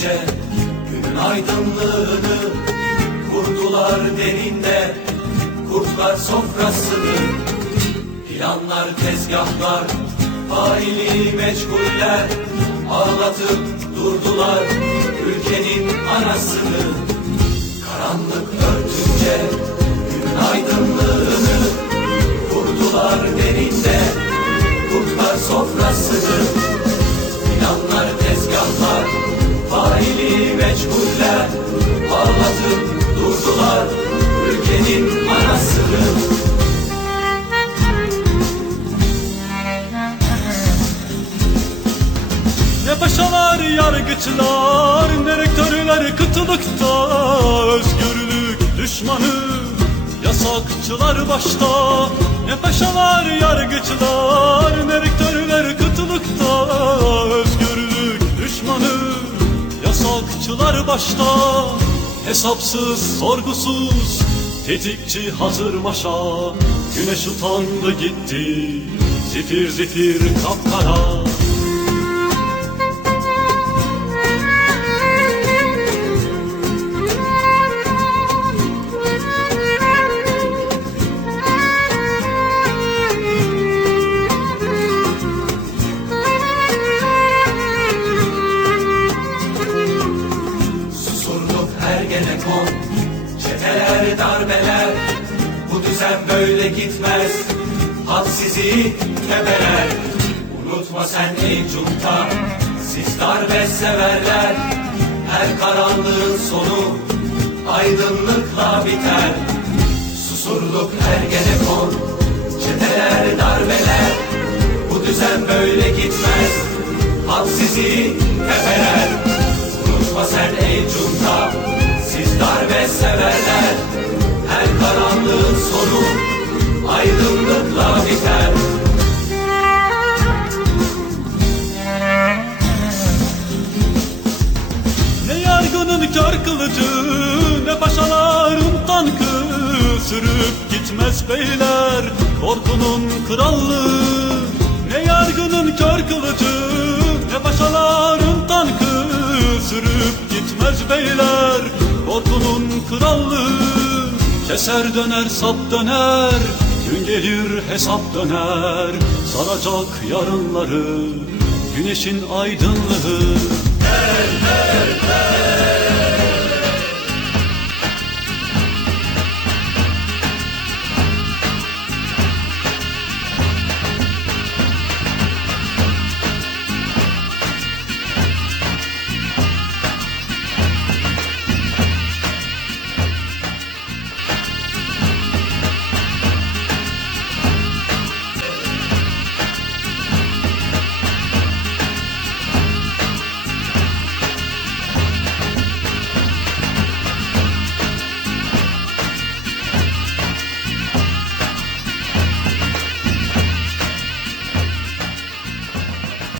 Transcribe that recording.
örtünce Günün aydınlığını kurdular derinde Kurtlar sofrasını. Planlar, tezgahlar, faili meçhuller Ağlatıp durdular ülkenin anasını. Karanlık örtünce günün aydınlığını paşalar yargıçlar ne rektörler kıtlıkta Özgürlük düşmanı yasakçılar başta. Ne paşalar yargıçlar ne rektörler kıtlıkta Özgürlük düşmanı yasakçılar başta. Hesapsız sorgusuz tetikçi hazır maşa. Güneş utandı gitti zifir zifir kapkara ergenekon Çeteler darbeler Bu düzen böyle gitmez. Halk sizi tepeler Unutma sen ey cunta Siz darbe severler Her karanlığın sonu Aydınlıkla biter. Susurluk ergenekon Çeteler darbeler Bu düzen böyle gitmez. Halk sizi tepeler Unutma sen ey cunta Aydınlıkla biter. Ne yargının kör kılıcı ne paşaların tankı Sürüp gitmez beyler korkunun krallığı. Ne yargının kör kılıcı ne paşaların tankı Sürüp gitmez beyler korkunun krallığı. Keser döner sap döner gün gelir hesap döner Saracak yarınları güneşin aydınlığı. Hey